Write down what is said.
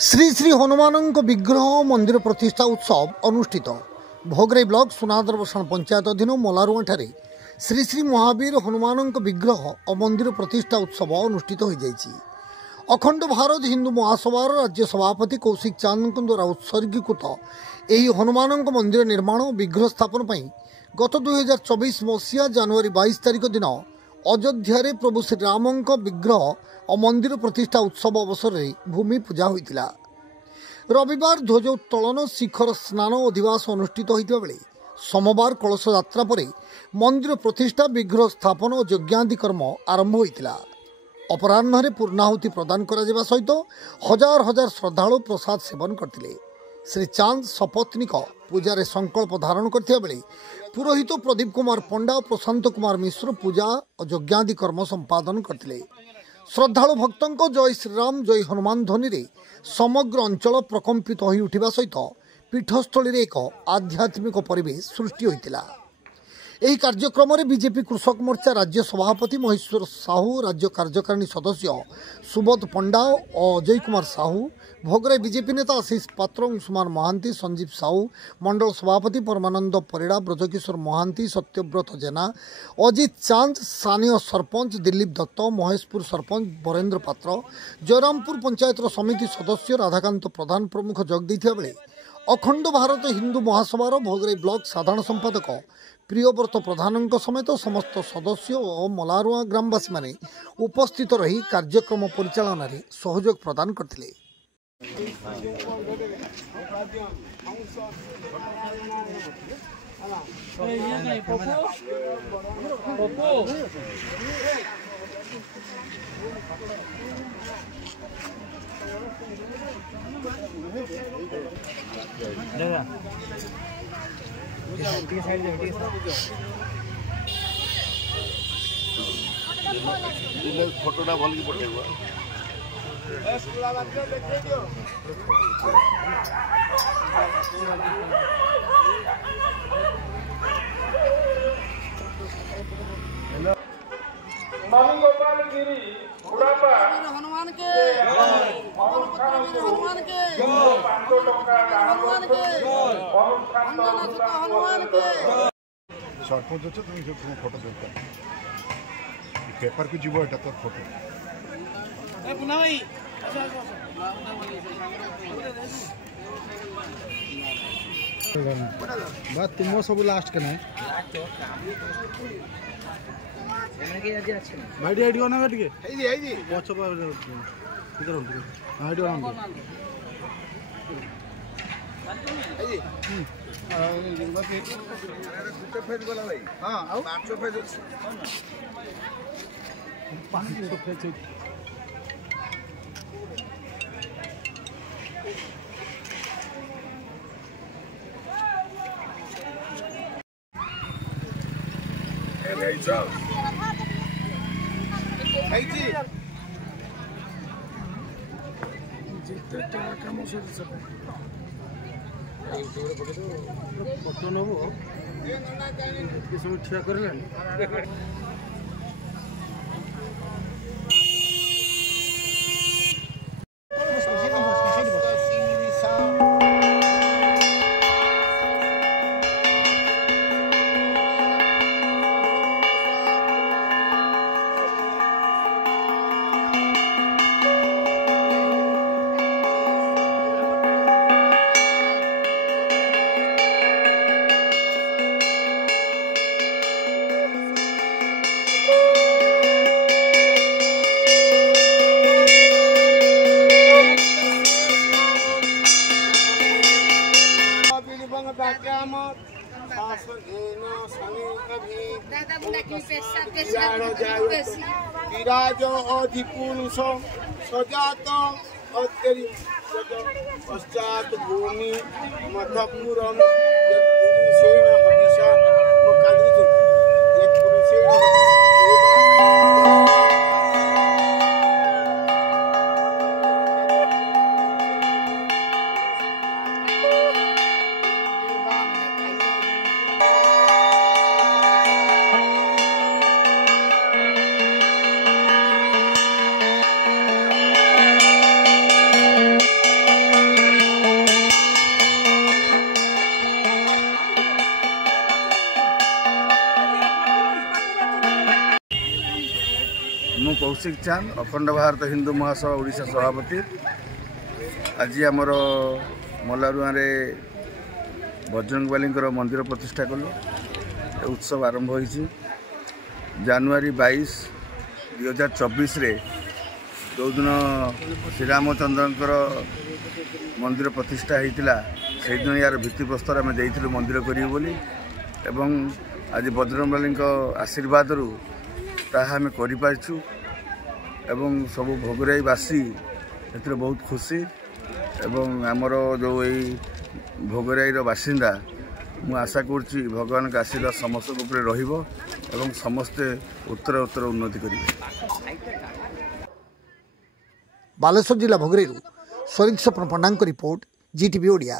श्री श्री हनुमान विग्रह मंदिर प्रतिष्ठा उत्सव अनुष्ठित भोगराई ब्लॉक सुनादर बसण पंचायत अधीन मोलारुआ श्री श्री महावीर हनुमान विग्रह और मंदिर प्रतिष्ठा उत्सव अनुष्ठित हो जाइए। अखंड भारत हिंदू महासभार राज्य सभापति कौशिक चांद द्वारा उत्सर्गीकृत यह हनुमान मंदिर निर्माण और विग्रह स्थापन पर गत 2024 मसीहा जनवरी 22 तारिख दिन अयोध्या प्रभु श्रीराम विग्रह और मंदिर प्रतिष्ठा उत्सव अवसर में भूमि पूजा होता। रविवार ध्वज उत्तोलन शिखर स्नान अधिवास अनुष्ठित होता बेले सोमवार कलश यात्रा पर मंदिर प्रतिष्ठा विग्रह स्थापन और यज्ञादि कर्म आरंभ होता। अपराह्न पूर्णाहुति प्रदान करा सहित हजार हजार श्रद्धालु प्रसाद सेवन करते। श्री चांद सपत्नीक पूजार संकल्प धारण करथिया बेले पुरोहित प्रदीप कुमार पंडा और प्रशांत कुमार मिश्र पूजा और यज्ञादि कर्म संपादन करते। श्रद्धालु भक्तों जय श्रीराम जय हनुमान ध्वनि रे समग्र अंचल प्रकंपित हो उठा सहित पीठस्थल एक आध्यात्मिक परिवेश सृष्टि होता। यह कार्यक्रम में बीजेपी कृषक मोर्चा राज्य सभापति महेश्वर साहू, राज्य कार्यकारिणी सदस्य सुबोध पंडा और अजय कुमार साहू, भोगराई बीजेपी नेता आशीष पात्र, अंशुमान महांती, संजीव साहू, मंडल सभापति परमानंद परिड़ा, ब्रजकिशोर महांती, सत्यव्रत जेना, अजित चांद, स्थानीय सरपंच दिलीप दत्त, महेशपुर सरपंच बरेन्द्र पात्र, जयरामपुर पंचायत समिति सदस्य राधाकांत प्रधान प्रमुख जोग देथिया बेले अखंड भारत हिंदू महासभार भोगराई ब्लॉक साधारण संपादक प्रियव्रत प्रधान समेत समस्त सदस्य और मोलारुआ ग्रामवासी माने उपस्थित रही कार्यक्रम परिचालन में सहयोग प्रदान करथिले। फोटोटा भल की पठेबो मामी गोपाल गिरी बुढ़ापा हनुमान के हनुमान के 500 टका हनुमान के हनुमान के सरपंच अच्छे तुम सब फोटो देखा पेपर को जीव एटा तो फोटो ए पुना भाई बात तुम सब लास्ट के भाई आईडी होना बैठ के आई व्हाट्सएप पर इधर उनको आईडी होना फेज वाला भाई हां आउ 500 फेज अछि पानी तो फेज ए जाओ आईजी जितना काम से सब फोटो नबो ये समय ठिया करले विराज अधिपुरुष सजात अत्यरी पश्चात भूमि मथपुरम पुरुषेण हविषा कौशिक चांद अखंड भारत हिंदू महासभा ओडिशा सभापति। आज आमर मल्लारुआ बजरंगबाली मंदिर प्रतिष्ठा कलु। उत्सव आरंभ होइछि जनवरी 22 2024 जो दिन श्रीरामचंद्र मंदिर प्रतिष्ठा होता से दिन यार भित्तिप्रस्तर आम देइथिलु मंदिर करियो बोली एवं आज बजरंगबाली आशीर्वाद रु ताहा आम करिपारछु एवं सब भोगराईवासी एथरे बहुत खुशी एवं आमर जो यही भोगराईर बासिंदा मु आशा करुच्ची भगवान का आशीर्वाद समस्त ऊपर रहिबो एवं समस्ते उत्तर उत्तर उन्नति करिवे। बालेश्वर जिला भोगराईरू स्वरित स्वप्न पंडा रिपोर्ट, GTV ओडिया।